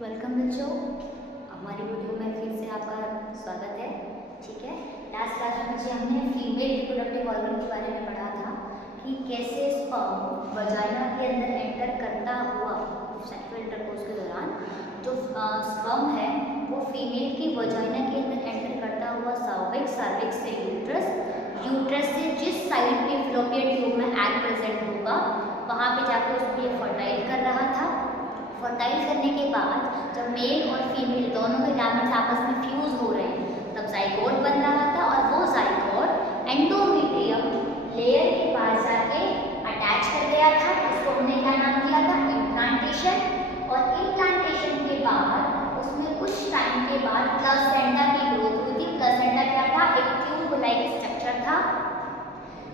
Welcome बच्चों, हमारी video में फिर से आपका स्वागत है। ठीक है, लास्ट क्लास में बच्चे हमने फीमेल रिप्रोडक्टिव ऑर्गन के बारे में पढ़ा था कि कैसे स्पर्म वजाइना के अंदर एंटर करता हुआ सेक्सुअल इंटरकोर्स के दौरान जो स्पर्म है वो फीमेल की वजाइना के अंदर एंटर करता हुआ सर्विक्स से यूट्रस से जिस साइड पे फैलोपियन ट्यूब में एग प्रेजेंट होगा वहाँ पे जाकर उसको ये फर्टाइल कर रहा था। फर्टाइल करने के बाद जब मेल और फीमेल दोनों के गैमेट्स आपस में फ्यूज हो रहे हैं तब जाइगोट बन रहा था और वो जाइगोट एंडोमेट्रियम लेयर के पास जाके अटैच कर गया था। उसको हमने क्या नाम दिया था? इम्प्लांटेशन। और इम्प्लांटेशन के बाद उसमें कुछ टाइम के बाद प्लासेंटा की ग्रोथ हुई थी। प्लासेंटा क्या था? एक ट्यूब लाइक स्ट्रक्चर था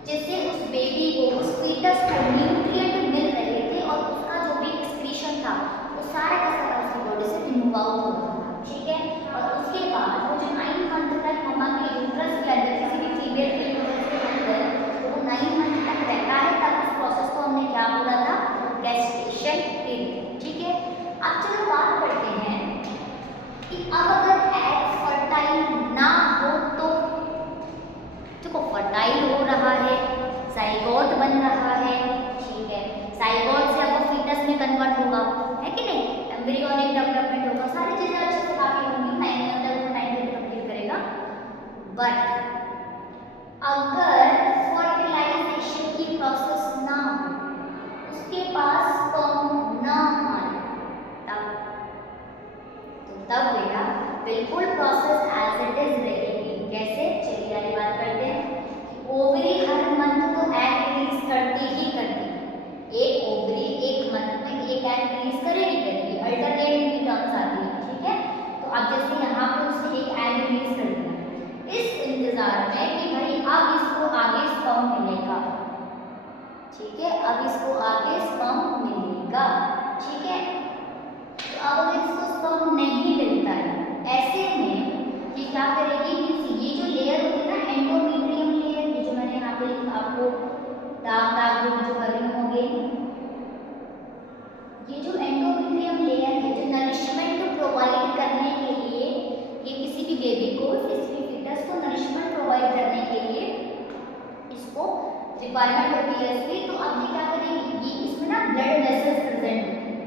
जिससे उस बेबी को, उस फीटस को न्यूट्रिएंट मिल रहे थे और उसका जो भी एक्सक्रीशन था वो सारा का सारा उसकी बॉडी से रिमूव आउट हो रहा था। ठीक है, और उसके बाद वो जो 9 मंथ तक मम्मा के यूट्रस के अंदर, किसी भी फीमेल के यूट्रस के अंदर वो 9 मंथ तक रहता है, तब उस प्रोसेस को हमने क्या बोला था? Gestation period. ठीक है, अब चलो बात करते हैं कि अब अगर एग फर्टाइल ना हो तो देखो, फर्टाइल हो रहा है, जाइगोट बन रहा है। ठीक है, जाइगोट से अब वो फीटस में कन्वर्ट होगा, है कि नहीं? एम्ब्रियोनिक डेवलपमेंट होगा, सारी चीजें अच्छे से काफी होंगी, 9 मंथ तक वो 9 मंथ कंप्लीट करेगा। बट अगर फर्टिलाइजेशन की प्रोसेस ना हो, उसके पास स्पर्म ना आए, तब बेटा बिल्कुल प्रोसेस एज इट इज रहेगी। कैसे? चलिए आगे बात करते हैं। ओवरी हर मंथ तो एग रिलीज करती ही करती है। एक ओवरी एक मंथ में एक एग रिलीज करेगी करेगी, अल्टरनेट इनकी टर्म्स आती है। ठीक है, तो अब जैसे यहाँ पे उसने एक एग रिलीज कर दिया, इस इंतजार में कि भाई अब इसको आगे स्पर्म मिलेगा। ठीक है, अब इसको आगे स्पर्म मिलेगा। ठीक है, तो अब अगर इसको स्पर्म नहीं मिलता है, ऐसे में ये क्या करेगी? ये जो लेयर होती है ना, एंडोमेट्रियम लेयर, ये जो मैंने यहाँ पे आपको दाग दाग में जो कर रही हूँ अगेन, ये जो एंडोमेट्रियम लेयर है जो नरिशमेंट प्रोवाइड करने के लिए, ये किसी भी बेबी को, किसी भी फीटस को नरिशमेंट प्रोवाइड करने के लिए इसको रिक्वायरमेंट होती है इसकी। तो अब ये क्या करेगी? ये इसमें ना ब्लड वेसल्स प्रेजेंट होते हैं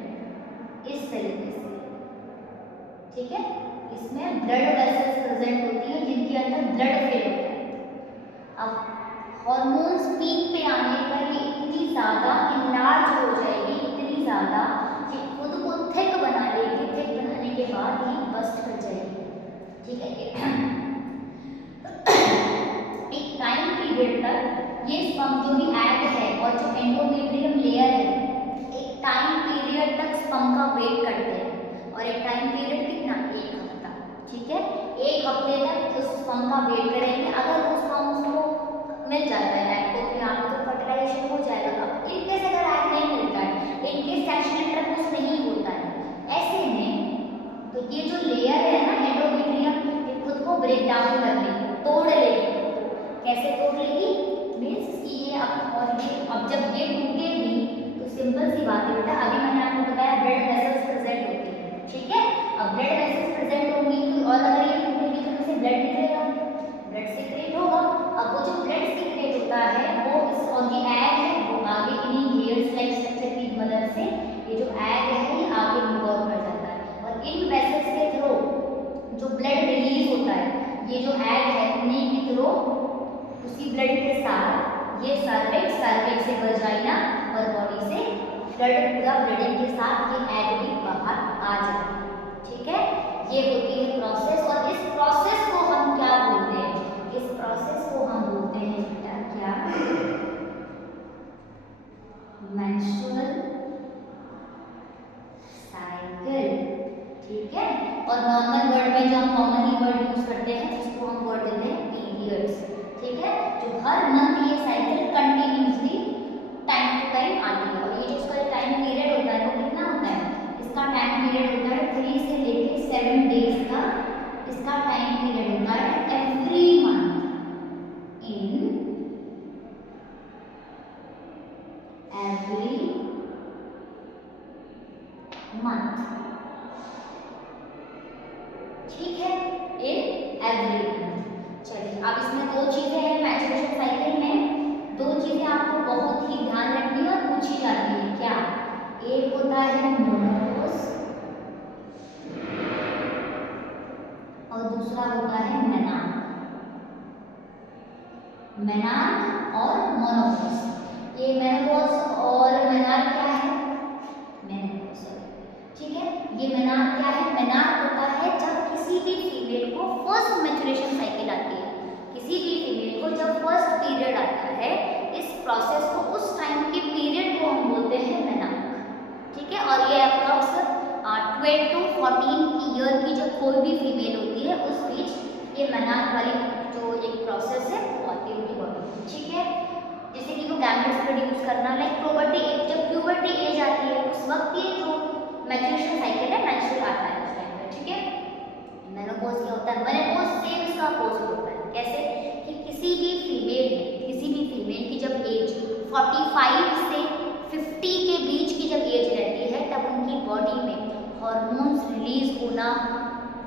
इस तरीके से। ठीक है, इसमें ब्लड वेसल्स प्रेजेंट होती है जिनके अंदर ब्लड फ्लो होता है। अब हार्मोन्स पीक पे आने पर ये इतनी ज़्यादा इनलार्ज हो जाएगी, इतनी ज़्यादा कि खुद को थिक बना लेगी। थिक बनाने के बाद ही बस्ट कर जाएगी। ठीक है, एक टाइम पीरियड तक ये स्पर्म जो भी एग है और जो एंडोमेट्रियम लेयर है, एक टाइम पीरियड तक स्पर्म का वेट करते हैं। और एक टाइम पीरियड कितना? एक हफ्ता। ठीक है, एक हफ्ते तक उस स्पर्म का वेट करेंगे। अगर वो स्पर्म उसको मिल जाता है एग को, तो यहाँ पे तो फर्टिलाइजेशन हो जाएगा। अब इनकेस अगर एग नहीं मिलता है, इनकेस सेक्सुअल इंटरकोर्स नहीं होता है, ऐसे में तो ये जो लेयर है ना एंडोमेट्रियम, ये खुद को ब्रेक डाउन कर लेगी, तोड़ लेगी। कैसे तोड़ लेगी? मीन्स कि ये अब जब ये टूटेगी तो सिंपल सी बात है बेटा, अभी मैंने आपको बताया ब्लड वेसल्स प्रेजेंट होती है। ठीक है, अब ब्लड वेसल्स प्रेजेंट होंगी तो, और अगर ये टूटेगी तो इससे ब्लड निकलेगा, ब्लड सीक्रेट होगा। अब वो जो ब्लड सीक्रेट होता है वो इस, और ये एग है वो आगे इन्हीं हेयर्स लाइक स्ट्रक्चर की मदद से ये जो एग है ये आगे मूव ऑन कर जाता है। और इन वेसल्स के थ्रू जो ब्लड रिलीज होता है, ये जो एग है उन्हीं के थ्रू, उसी ब्लड के साथ ये सर्विक्स से वजाइना और बॉडी से ब्लड, पूरा ब्लडिंग के साथ ये एग भी बाहर आ जाए। ठीक है, ये होती है प्रोसेस। और इस प्रोसेस को हम क्या बोलते हैं? इस प्रोसेस को हम बोलते हैं बेटा क्या? Menstrual cycle. ठीक है, और नॉर्मल वर्ड में जो हम कॉमनली वर्ड यूज करते हैं उसको हम वर्ड देते हैं पीरियड्स। ठीक है, जो हर मंथ ये cycle continuously time to time आती है। और ये जो इसका टाइम पीरियड होता है वो कितना होता है? इसका टाइम पीरियड होता है 3 से लेके 7 डेज का। इसका टाइम पीरियड होता है every month in every month. होता है मेनार्क, मेनार्क और मोनोपोज। ये मेनोपॉज और मेनार्क क्या है? मेनोपॉज, ठीक है। ये मेनार्क क्या है? मेनार्क होता है जब किसी भी फीमेल को फर्स्ट मैच्योरेशन साइकिल आती है, किसी भी फीमेल को जब फर्स्ट पीरियड आता है, इस प्रोसेस को, उस टाइम के पीरियड को हम बोलते हैं मेनार्क, ठीक है। और ये अप्रॉक्स 12 to 14 ईयर की जो कोई भी फीमेल होती है उस बीच ये मेनार्क वाली जो एक प्रोसेस है वो आती है उनकी बॉडी में, ठीक है। जैसे कि वो गैमेट्स प्रोड्यूस करना, लाइक प्यूबर्टी एज, जब प्यूबर्टी एज आती है उस वक्त ये जो मैच्योरेशन साइकिल है मेंस्ट्रुअल आता है उस टाइम पर, ठीक है। मेनोपॉज क्या होता है? मेनोपॉज सेम इसका अपोजिट होता है। कैसे? कि किसी भी फीमेल की जब एज 45 से 50 के बीच की जब एज रहती है तब उनकी बॉडी में हार्मोन्स रिलीज होना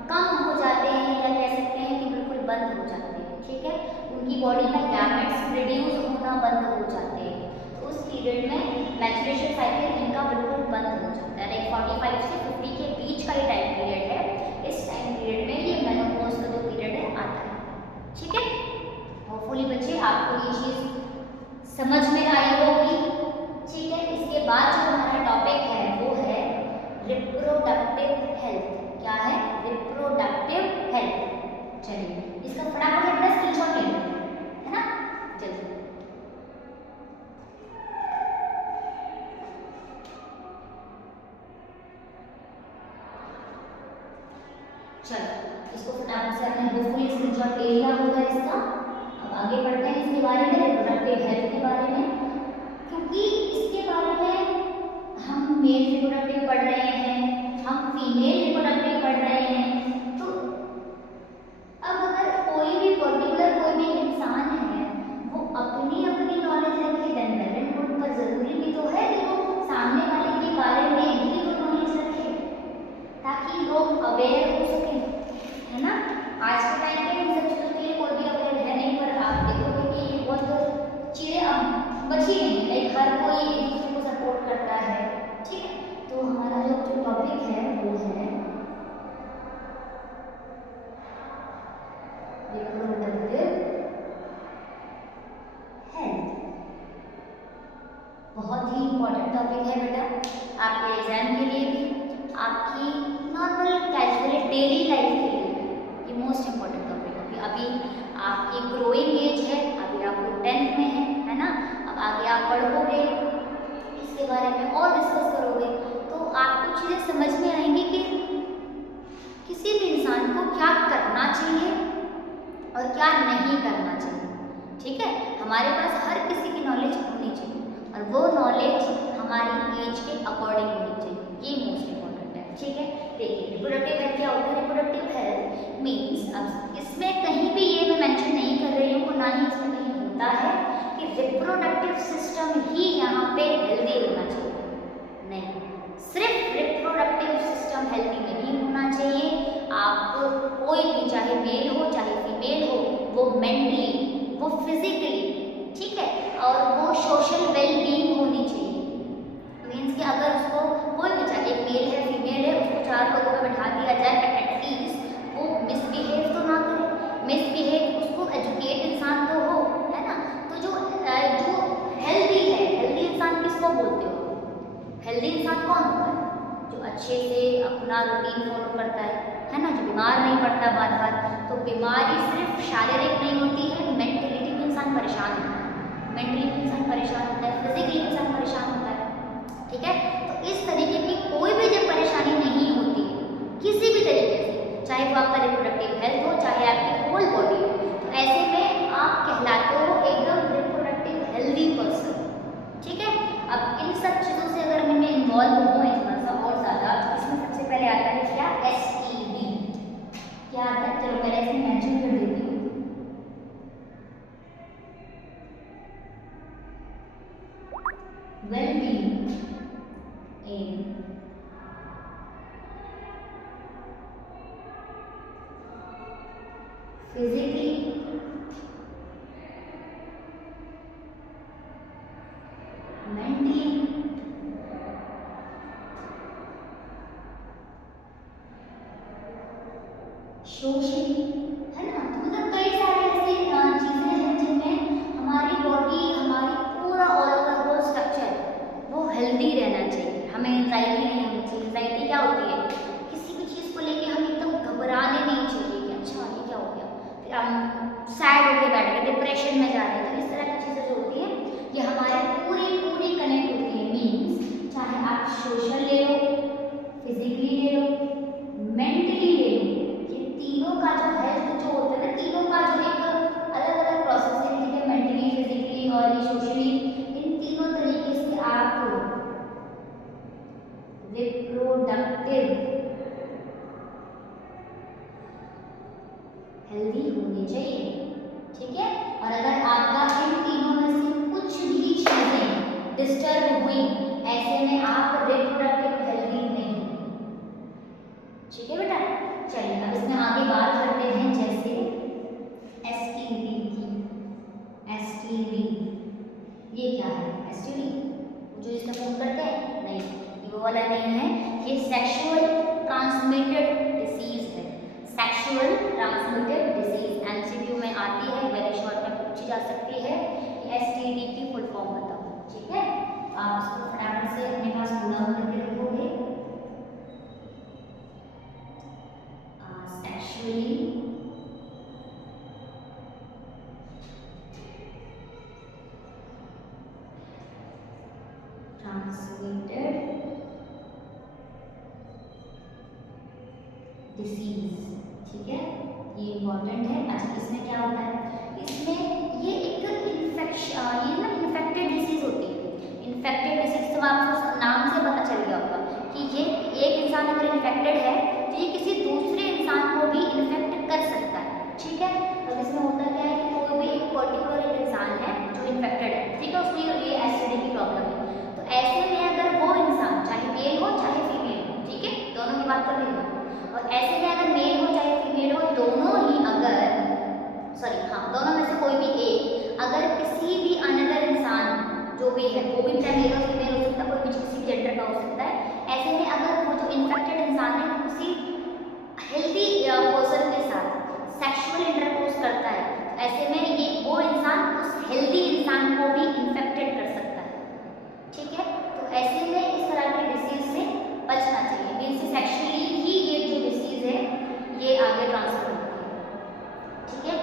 कम हो जाते हैं, या कह सकते हैं कि बिल्कुल बंद हो जाते हैं, ठीक है। उनकी बॉडी में गैमेट्स प्रोड्यूस होना बंद हो जाते हैं, तो उस पीरियड में मैच्योरेशन साइकिल इनका बिल्कुल बंद हो जाता है। लाइक 45 से 50 के बीच का ही टाइम पीरियड है, इस टाइम पीरियड में ये मेनोपॉज का जो पीरियड है आता है, ठीक है। होपफुली बच्चे आपको ये चीज़ समझ में आई होगी, ठीक है। इसके बाद जो हमारा टॉपिक है वो है रिप्रोडक्टिव हेल्थ। क्या है? Reproductive health. चलिए इसका फटाफट अपना स्क्रीनशॉट ले लो, है ना, जल्दी। चलो इसको फटाफट से आपने होपफुली स्क्रीनशॉट ले लिया होगा इसका। अब आगे बढ़ते हैं इसके बारे में, रिप्रोडक्टिव हेल्थ के बारे में, क्योंकि इसके बारे में हम मेल रिप्रोडक्टिव पढ़ रहे हैं, हम फीमेल रिप्रोडक्टिव पढ़ रहे हैं, तो अब अगर कोई भी पर्टिकुलर कोई भी इंसान है वो अपनी अपनी नॉलेज रखे देन वेल एंड गुड, पर जरूरी भी तो है कि वो सामने वाले के बारे में भी तो नॉलेज रखे ताकि लोग अवेयर हो सके, है ना। आज के टाइम पे इन सब चीज़ों के लिए कोई भी अवेयर है नहीं, पर आप देखोगे कि ये बहुत चीज़ें अब बची नहीं, लाइक हर कोई एक दूसरे को सपोर्ट करता है, ठीक है। तो हमारा जो टॉपिक है वो है रिप्रोडक्टिव हेल्थ। बहुत ही इम्पोर्टेंट टॉपिक है बेटा, आपके एग्जाम के लिए भी, आपकी नॉर्मल कैजुअल डेली लाइफ के लिए भी ये मोस्ट इम्पोर्टेंट टॉपिक है। अभी आपकी ग्रोइंग एज है, अभी आप लोग 10th में है ना। अब आगे आप पढ़ोगे, इसके बारे में और डिस्कस करोगे, तो आपको चीज़ें समझ में आएंगी कि किसी भी इंसान को क्या करना चाहिए और क्या नहीं करना चाहिए, ठीक है। हमारे पास हर किसी की नॉलेज होनी चाहिए और वो नॉलेज हमारी एज के अकॉर्डिंग होनी चाहिए, ये मोस्ट इम्पोर्टेंट है, ठीक है। देखिए रिप्रोडक्टिव हेल्थ क्या होता है? रिप्रोडक्टिव हेल्थ मीन्स, अब इसमें कहीं भी ये मैं मेंशन नहीं कर रही हूँ, ना ही इसमें कहीं होता है कि रिप्रोडक्टिव सिस्टम ही यहाँ पे हेल्दी होना चाहिए, नहीं। सिर्फ रिप्रोडक्टिव सिस्टम हेल्दी नहीं होना चाहिए, आप कोई भी, चाहे मेल हो चाहे फीमेल हो, वो मेंटली, वो फिजिकली, ठीक है, और वो सोशल वेलबींग होनी चाहिए। मीन्स कि अगर उसको कोई भी, चाहे मेल है फीमेल है, उसको 4 लोगों में बैठा दिया जाए, एटलीस्ट वो मिसबिहेव तो ना करे, मिसबिहेव, उसको एजुकेट इंसान तो हो, है ना। तो जो हेल्दी है, हेल्दी इंसान किसको बोलते हो? हेल्दी इंसान कौन होता है? जो अच्छे से अपना रूटीन फॉलो करता है ना, जो बीमार नहीं पड़ता बार बार। तो बीमारी सिर्फ शारीरिक नहीं होती है, मेंटलिटी भी इंसान परेशान होता है, मेंटली भी इंसान परेशान होता है, फिजिकली इंसान परेशान होता है, ठीक है। तो इस तरीके की कोई भी जब परेशानी नहीं होती किसी भी तरीके से, चाहे वो आपका रिप्रोडक्टिव हेल्थ हो चाहे आपकी होल बॉडी हो, तो ऐसे में आप कहलाते हो एकदम रिप्रोडक्टिव हेल्दी पर्सन, ठीक है। अब इन सब चीज़ों से अगर हम इनमें इन्वॉल्व हो थोड़ा सा और ज़्यादा, इसमें सबसे पहले आता है क्या? STD। क्या आता है? चलो पहले इसमें मेंशन कर देती हूँ। वेलबींग इन फिजिकली, mentally, socially हेल्दी रहना चाहिए, हमें एंजाइटी नहीं होनी चाहिए। एंजाइटी क्या होती है, किसी भी चीज़ को लेके हम एकदम घबराने नहीं चाहिए कि अच्छा ये क्या हो गया, फिर हम सैड होके बैठ गए, डिप्रेशन में जा रहे हैं। तो इस तरह की चीज़ें जो होती हैं ये हमारे पूरी पूरी कनेक्ट होती है। मीन्स चाहे आप सोशल ले लो, फिजिकली ले लो, मेंटली ले लो, ये तीनों का जो हेल्थ जो होता है ना, तीनों का जो एक अलग अलग प्रोसेस है, ठीक है, मेंटली, फिजिकली और सोशली, इन तीनों तरीके से आप रिप्रोडक्टिव हेल्दी होने चाहिए, ठीक है। और अगर आपका इन तीनों में से कुछ भी चीजें डिस्टर्ब हुई, ऐसे में आप रिप्रोडक्टिव हेल्दी नहीं, ठीक है बेटा। चलिए अब इसमें आगे बात करते हैं, जैसे एसटीडी की। एसटीडी ये क्या है? एसटीडी जो इसका फोन करते हैं, नहीं, ये वो वाला नहीं है, ये सेक्सुअल ट्रांसमिटेड डिसीज है। सेक्सुअल ट्रांसमिटेड डिसीज एमसीक्यू में आती है, वेरी शॉर्ट में पूछी जा सकती है। एसटीडी की फुल फॉर्म बताओ, ठीक है। आप इसको फटाफट से अपने पास पूरा करके रखोगे। सेक्सुअली ट्रांसमिटेड डिसीज, ठीक है, ये इम्पोर्टेंट है। अच्छा इसमें क्या होता है, इसमें ये एक इन्फेक्शन, ये ना इन्फेक्टेड डिसीज होती है। इन्फेक्टेड डिसीज तो आपको नाम से पता चल गया होगा कि ये एक इंसान अगर इन्फेक्टेड है तो ये किसी दूसरे इंसान को भी इन्फेक्ट कर सकता है, ठीक है। तो इसमें होता क्या है कि कोई भी एक पर्टिकुलर इंसान है जो इन्फेक्टेड है, ठीक है, उसमें ये एसिडिटी की प्रॉब्लम है, तो ऐसे में अगर वो इंसान चाहे मेल हो चाहे फीमेल हो, ठीक है, दोनों की बात कर रही हूँ, और ऐसे में अगर मेल हो चाहे फीमेल हो, दोनों ही अगर दोनों में से कोई भी एक अगर किसी भी अनदर इंसान जो भी है, वो भी चाहे मेल हो फीमेल हो सकता है, कोई भी किसी जेंडर का हो सकता है, ऐसे में अगर वो जो इन्फेक्टेड इंसान है किसी हेल्दी पर्सन के साथ सेक्सुअल इंटरकोर्स करता है, ऐसे में ये वो इंसान उस हेल्दी इंसान को भी इन्फेक्टेड कर सकता है, ठीक है। तो ऐसे में इस तरह के डिसीज से बचना चाहिए। मीन्स सेक्सुअली ही ये जो डिसीज है ये आगे ट्रांसफर होती है, ठीक है।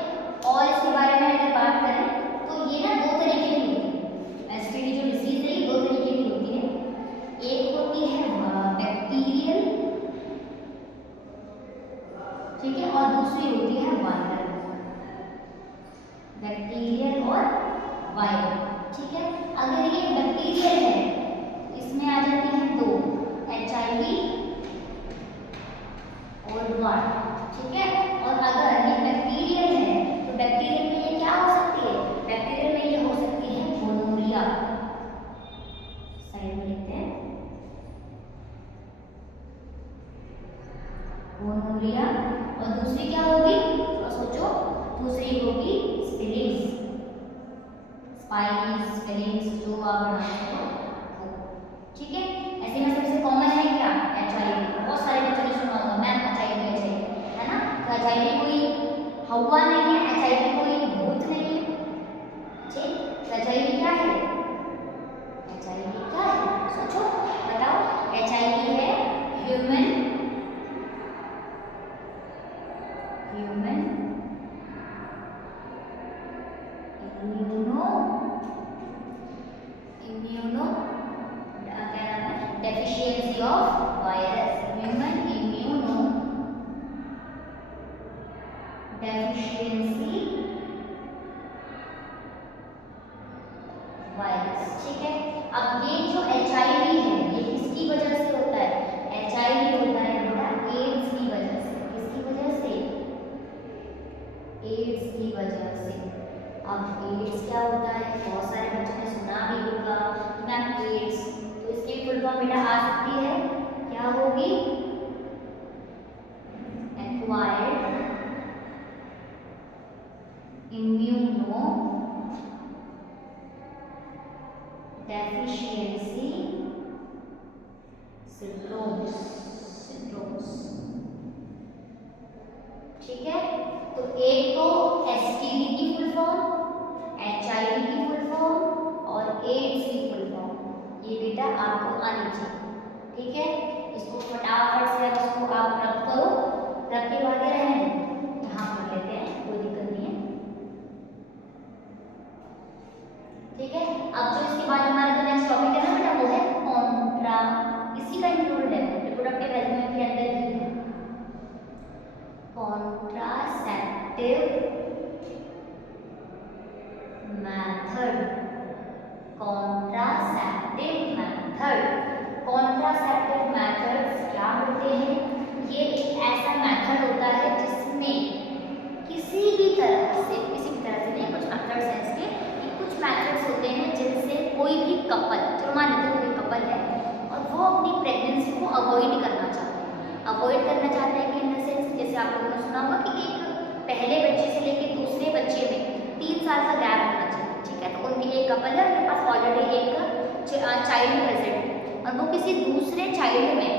और इसके बारे में अगर बात करें तो ये ना दो तरीके की होती है। एसटीडी जो डिसीज है ये दो तरीके की होती है। एक होती है बैक्टीरियल, ठीक है, और दूसरी होती है वायरल। बैक्टीरियल और वायरल, ठीक है। अगर ये बैक्टीरियल है इसमें आ जाती है दो, HIV और वार, ठीक है। और अगर ये बैक्टीरियल है तो बैक्टीरियल में ये क्या हो सकती है, बैक्टीरियल में ये हो सकती है गोनोरिया, साइड में लिखते हैं गोनोरिया। और दूसरी क्या होगी, तो सोचो, दूसरी होगी स्पिलिंग्स, स्पाइरीज, स्पिलिंग्स जो आप बनाते हो, ठीक है। ऐसे में सबसे कॉमन है क्या, HIV। बहुत सारे बच्चों ने सुना होगा मैम HIV है ना, तो HIV कोई हवा नहीं है, HIV कोई भूत नहीं है, ठीक। तो HIV क्या है, HIV क्या है, सोचो बताओ। HIV है human immuno deficiency of virus, human immuno deficiency virus, ठीक है। अब ये जो HIV है ये किसकी वजह से होता है, HIV होता है बेटा एड्स की वजह से। किसकी वजह से, एड्स की वजह से। अब एड्स क्या होता है, बहुत सारे बच्चों ने सुना भी होगा मैम एड्स, तो इसकी फुल फॉर्म बेटा आ सकती है, क्या होगी, एक्वायर्ड इम्यूनो डेफिशिएंसी सिंड्रोम्स, ठीक है। तो एक तो एसटीडी की फुल फॉर्म, HIV की फुल फॉर्म और एड्स की फुल फॉर्म, ये बेटा आपको आनी चाहिए। ठीक है, इसको फटाफट से अब इसको आप रब करो, रब के बाद रहने दो, यहाँ कर लेते हैं, कोई दिक्कत नहीं है। ठीक है, अब जो इसके बाद हमारा जो नेक्स्ट टॉपिक है ना बेटा, वो है कॉन्ट्रा, इसी का इंक्लूड है रिप्रोडक्टिव हेल्थ के अंदर ही है। Contraceptive method, contraceptive method, contraceptive methods क्या होते हैं? ये एक ऐसा मेथड होता है जिसमें किसी भी तरह से नहीं, कुछ मेथड्स हैं इसके, कुछ मेथड्स होते हैं जिनसे कोई भी कपल, जो मान लेते हैं कोई कपल है और वो अपनी प्रेगनेंसी को अवॉइड करना चाहते हैं। अवॉइड करना चाहते हैं कि इन द सेंस, जैसे आप लोगों ने सुना होगा कि एक पहले बच्चे से लेकर दूसरे बच्चे में 3 साल का गैप होना चाहिए। ठीक है, तो उनकी एक कपल है, उनके पास ऑलरेडी एक चाइल्ड प्रेजेंट है और वो किसी दूसरे चाइल्ड में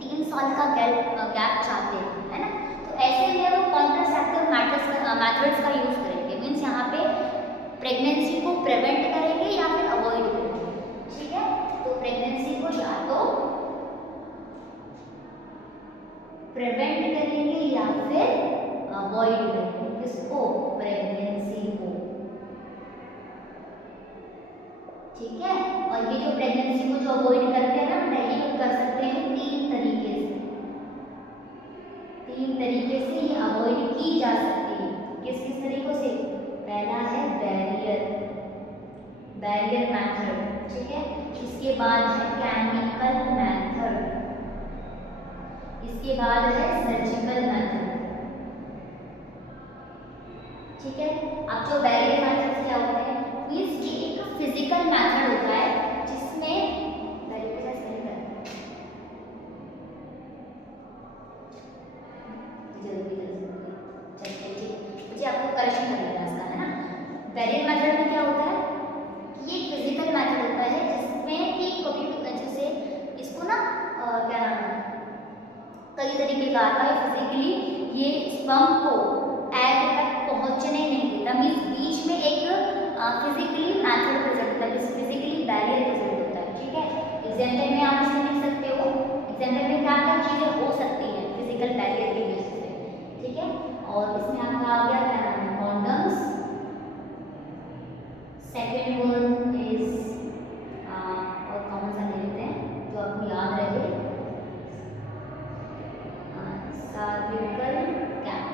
3 साल का गैप चाहते हैं, है ना। तो ऐसे में वो कॉन्ट्रासेप्टिव मेथड्स का यूज करेंगे, मीन्स यहाँ पे प्रेगनेंसी को प्रिवेंट करेंगे या फिर अवॉइड करेंगे। ठीक है, तो प्रेगनेंसी को या तो प्रिवेंट करेंगे या फिर अवॉइड करेंगे, किसको? प्रेगनेंसी को। ठीक है, और ये जो प्रेगनेंसी को जो अवॉइड करते हैं ना बेटा, ये कर सकते हैं 3 तरीके से। 3 तरीके से ये अवॉइड की जा सकती है। किस किस तरीकों से? पहला है बैरियर मेथड, ठीक है। इसके बाद है केमिकल मेथड, इसके बाद है सर्जिकल मेथड। ठीक है, अब जो बैरियर मेथड क्या होते हैं, मींस ये एक फिजिकल मेथड होता है जिसमें आपको करेक्शन कर लेना इसका, है ना। बैरियर मेथड में क्या होता है, ये एक फिजिकल मेथड होता है जिसमें कि कभी जैसे इसको ना क्या नाम है, कई तरीके का आता है। फिजिकली ये स्पर्म को एग तक पहुंचने नहीं देता, मींस बीच में एक फिजिकली मेथड प्रेजेंट होता है, फिजिकली बैरियर प्रेजेंट होता है। ठीक है, एग्जाम्पल में आप इसे लिख सकते हो, एग्जाम्पल में क्या क्या चीजें हो सकती हैं फिजिकल बैरियर की बेसिस पे। ठीक है, और इसमें आपका आ गया क्या नाम है, कॉन्डम्स। सेकेंड वर्ड इज और कौन सा ले लेते हैं जो आपको याद रहे, सर्विकल कैप।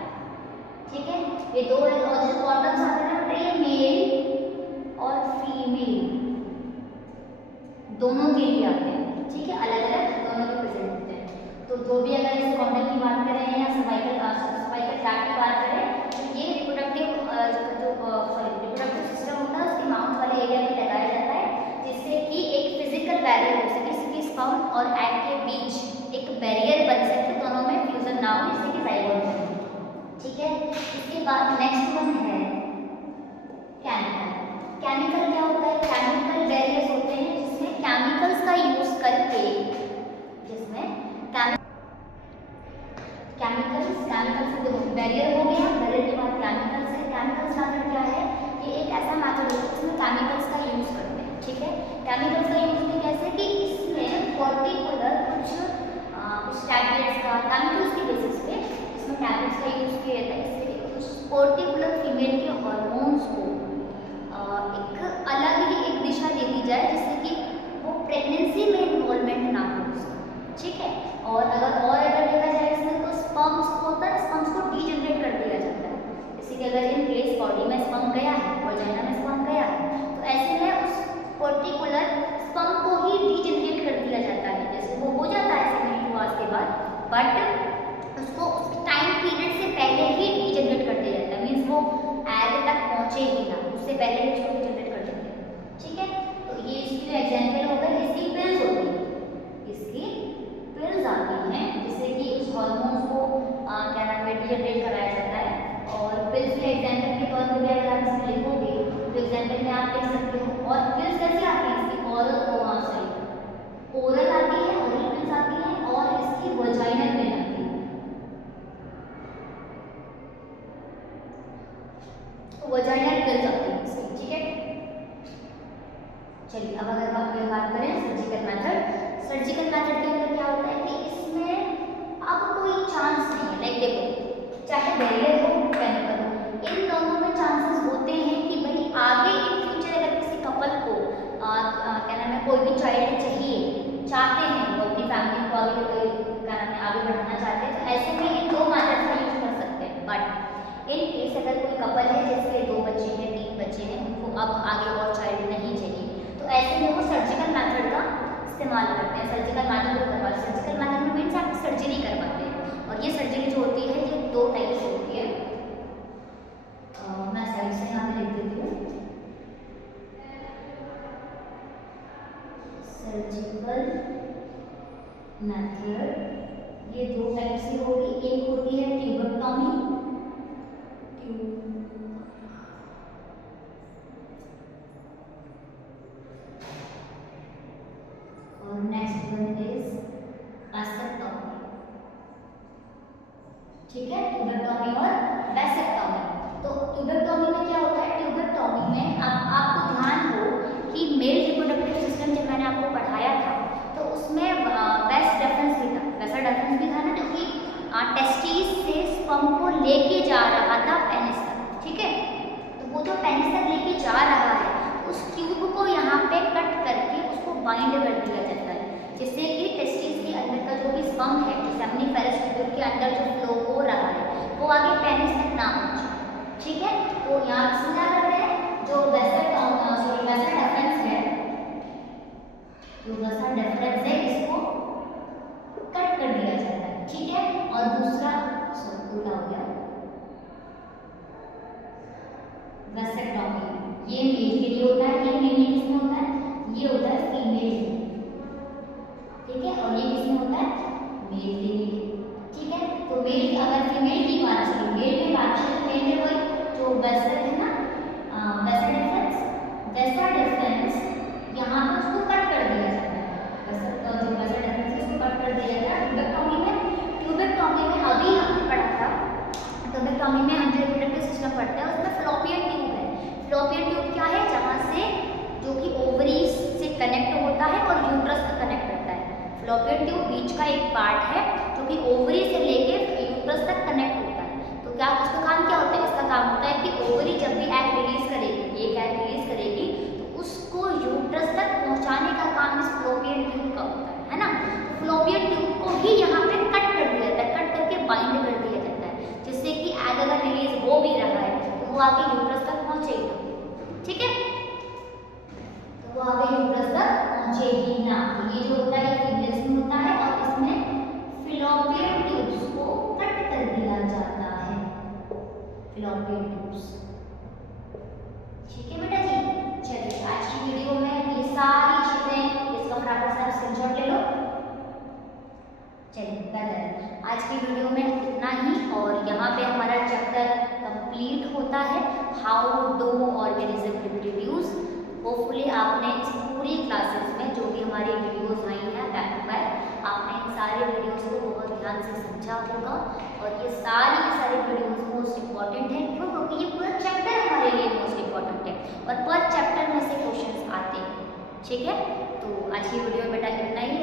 ठीक है, ये दो है। और जो कॉन्डम्स आते हैं ना, ये मेल और फीमेल दोनों के लिए आते हैं। ठीक है, अलग अलग दोनों के प्रेजेंट होते हैं। तो जो भी अगर इस कॉन्डम की बात करें या सर्वाइकल कैप की बात करें, ये रिप्रोडक्टिव रिप्रोडक्टिव सिस्टम होता है, उसके माउथ वाले एरिया में लगाया जाता है, जिससे कि एक फिजिकल बैरियर हो सके, जिससे कि स्पर्म और एग के बीच एक बैरियर बन सके, दोनों में फ्यूजन ना हो, जिससे कि जाइगोट बने। ठीक है, इसके बाद नेक्स्ट वन है केमिकल। केमिकल क्या होता है, केमिकल बैरियर्स होते हैं जिसमें केमिकल्स का यूज करके, जिसमें केमिकल्स से देखो बैरियर हो गया, बैरियर के बाद केमिकल्स है। केमिकल्स मेथड क्या है, ये एक ऐसा मेथड होता है जिसमें केमिकल्स का यूज करते हैं। ठीक है, केमिकल्स का यूज में कैसे कि इसमें पर्टिकुलर कुछ टैबलेट्स का केमिकल्स की बेसिस पे इसमें टैबलेट्स का यूज किया जाता है, इससे कुछ पर्टिकुलर फीमेल के हार्मोन्स को एक अलग ही एक दिशा दे दी जाए, जिससे कि वो प्रेगनेंसी में इन्वॉल्वमेंट ना हो। ठीक है, और अगर देखा जाए इसमें तो स्पर्म्स होता है, स्पर्म्स को डीजनरेट कर दिया जाता है। जैसे कि अगर इन केस बॉडी में स्पर्म गया है, वजाइना में स्पर्म गया है, तो ऐसे में उस पर्टिकुलर स्पर्म को ही डीजनरेट कर दिया जाता है। जैसे वो हो जाता है 72 आवर्स के बाद, बट उसको उस टाइम पीरियड से पहले ही डीजनरेट कर दिया जाता है, मीन्स वो एग तक पहुंचे ही ना, उससे पहले ही उसको डीजनरेट कर देते हैं। ठीक है, तो ये इसकी जो एग्जाम्पल हो गई, इसकी पिल्स होती है, इसकी पिल्स आती हैं, जिससे कि उस हार्मोन्स को क्या नाम है, डीजनरेट कराया जाता है। और पिल्स के एग्जाम्पल के तौर पर भी अगर आप इसमें लिखोगे तो एग्जाम्पल में आप लिख सकते हो। और पिल्स कैसे आती है, इसकी ओरल आती है, ओरल पिल्स आती है, और इसकी वजाइनल पिल आती है। आगे और चाइल्ड नहीं चाहिए, तो ऐसे में वो सर्जिकल मेथड का इस्तेमाल करते हैं। सर्जिकल मेथड को करवाते हैं। सर्जिकल मेथड में मीन्स आप सर्जरी करवाते हैं, और ये सर्जरी जो होती है ये 2 टाइप से होती है। मैं साइड से यहाँ पे लिख देती हूँ। सर्जिकल मेथड ये 2 टाइप से होगी। एक होती है ट्यूबेक्टॉमी, और नेक्स्ट वन इज वेसेक्टॉमी। ठीक है, ट्यूबेक्टॉमी और वेसेक्टॉमी। तो ट्यूबेक्टॉमी में क्या होता है? ट्यूबेक्टॉमी में आपको ध्यान हो कि मेल रिप्रोडक्टिव सिस्टम जब मैंने आपको पढ़ाया था तो उसमें वेस्ट डिफरेंस भी था, वैसा डिफरेंस भी था ना, जो कि टेस्टिस से स्पर्म को लेके जा रहा था पेनिस तक। ठीक है, तो वो जो पेनिस तक लेके जा रहा है उस ट्यूब को यहाँ पे कट करके उसको बाइंड कर दिया जाता है, जिससे कि टेस्टिस के अंदर का जो भी स्पर्म है, सेमिनिफेरस ट्यूब के अंदर जो फ्लो हो रहा है वो आगे पेनिस तक ना पहुंचे। ठीक है, तो यहाँ से क्या करते हैं, जो वेसल डिफरेंस है, जो वेसल डिफरेंस है इसको कट कर दिया जाता है। ठीक है, और दूसरा उल्टा हो गया, वेसेक्टॉमी ये मेल के लिए होता है, ये मेल किसमें होता है, ये होता है फीमेल। ठीक है, और ये किसमें होता है, मेल के लिए। ठीक है, तो मेल अगर फीमेल की बात चले, मेल में बात चले तो मेल में वही जो वेसल है ना, वेसल डिफरेंस यहाँ पे उसको कट कर दिया जाता है। जो वेसल डिफरेंस उसको कट कर दिया जाता है। ट्यूबेक्टॉमी में अभी हमने पढ़ा था, ट्यूबेक्टॉमी में हम जो रिप्रोडक्टिव सिस्टम पढ़ते हैं उसमें फ्लोपियन ट्यूब है। फ्लोपियन ट्यूब क्या है, जहाँ से जो कि ओवरीज से कनेक्ट होता है और यूट्रस से कनेक्ट होता है। फ्लोपियन ट्यूब बीच का एक पार्ट है जो कि ओवरी से लेके यूट्रस तक कनेक्ट होता है। तो क्या उसका काम क्या होता है, इसका काम होता है कि ओवरी जब भी एग रिलीज करेगी, एक एग रिलीज करेगी, तो उसको यूट्रस तक पहुंचाने का काम इस फ्लोपियन ट्यूब का होता है ना। तो फ्लोपियन ट्यूब को ही यहाँ पे कट कर दिया जाता है, कट करके बाइंड कर दिया जाता है, जिससे कि एग अगर रिलीज हो भी रहा है तो वो आगे यूट्रस तक पहुंचेगा। ठीक है, तो वो आगे यूट्रस तक पहुंचेगी ना। तो ये जो होता है फीमेल्स में होता है, और इसमें फिलोपियन ट्यूब्स को कट कर दिया जाता है, फिलोपियन ट्यूब्स। ठीक है बेटा जी, चलिए आज की वीडियो में ये सारी चीजें, इसका फटाफट से आप स्क्रीनशॉट ले लो। चलिए बेहतर, आज की वीडियो में इतना ही, और यहाँ पे हमारा चैप्टर कंप्लीट होता है, how do organism reproduce. Hopefully आपने इस पूरी क्लासेस में जो भी हमारी वीडियोस आई हैं बैक टू बैक, आपने इन सारे वीडियोस को बहुत ध्यान से समझा होगा, और ये सारी वीडियोस मोस्ट इंपॉर्टेंट है। क्यों? क्योंकि ये पूरा चैप्टर हमारे लिए मोस्ट इंपॉर्टेंट है और पर चैप्टर में से क्वेश्चंस आते हैं। ठीक है, तो आज की वीडियो में बेटा इतना ही।